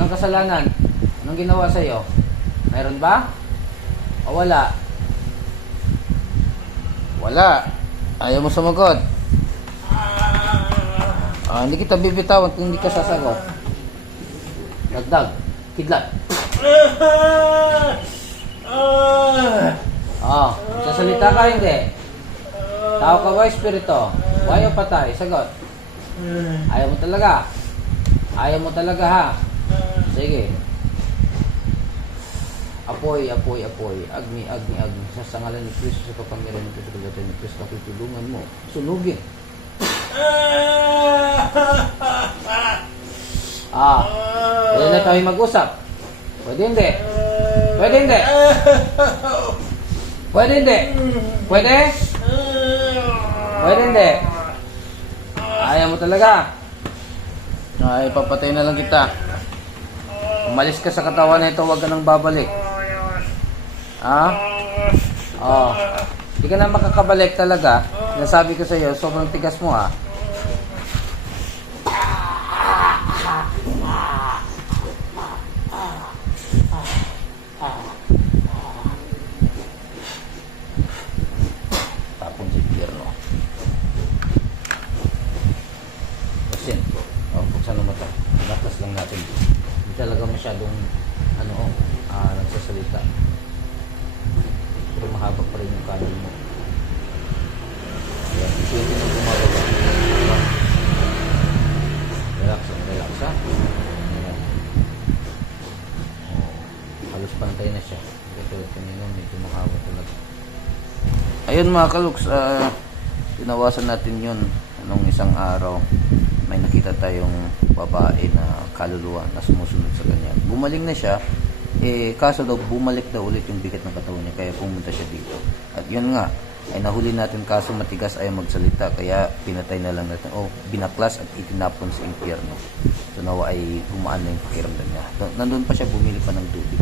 Anong kasalanan? Anong ginawa sa'yo? Mayroon ba? O wala? Wala. Ayaw mo sumagot. Hindi kita bibitawan kung hindi ka sasagot. Dagdag. Kidlat. Sasalita ka hindi? Tao ka ba, espiritu? Buhay o patay? Sagot. Ayaw mo talaga? Ayaw mo talaga ha? Sige. Apoy, apoy, apoy. Agni, agni, agni. Sa ngalan ni Kristo sa kapangyarihan ng katulatan ni Kristo, pakitulungan mo. Sunugin. Pwede na tayo mag-usap. Pwede hindi. Pwede hindi. Pwede hindi. Pwede? Pwede hindi. Ayaw mo talaga. Ay, papatay na lang kita. Umalis ka sa katawan na ito, huwag ka nang babalik. Hindi ka na makakabalik talaga. Nasabi ko sa iyo, sobrang tigas mo Tapon si Pierno. Kasi, buksan mo mata. Batas lang natin. Hindi talaga masyadong nagsasalita. Pero mahaba pa rin yung kanan mo. Ayan, isipin mo gumagawa. Relax lang, relax ha. Ayan. Halos pantay na siya. Katulad kanina, medyo mahaba talaga. Ayun mga kaluks, tinawasan natin yun. Nung isang araw, may nakita tayong babae na kaluluwa na sumusunod sa kanya. Gumaling na siya, kaso daw bumalik daw ulit yung bigat ng katawan niya, kaya pumunta siya dito. At yun nga, ay nahuli natin kaso matigas, ayaw magsalita, kaya pinatay na lang natin, binaklas at itinapon sa impyerno. So nawa ay gumaan na yung pakiramdam niya. Nandun pa siya, bumili pa ng tubig.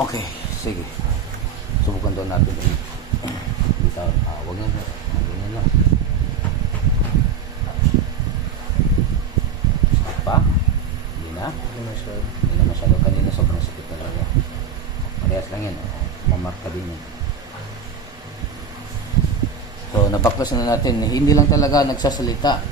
Okay, sige. Subukan daw natin. Dito, wag na. Ganyan lang. Pa? Hindi na? Hindi na masyado. Kanina sobrang sakit talaga. Parehas lang yan. Mamarka din yan. So, nabaklas na natin. Hindi lang talaga nagsasalita.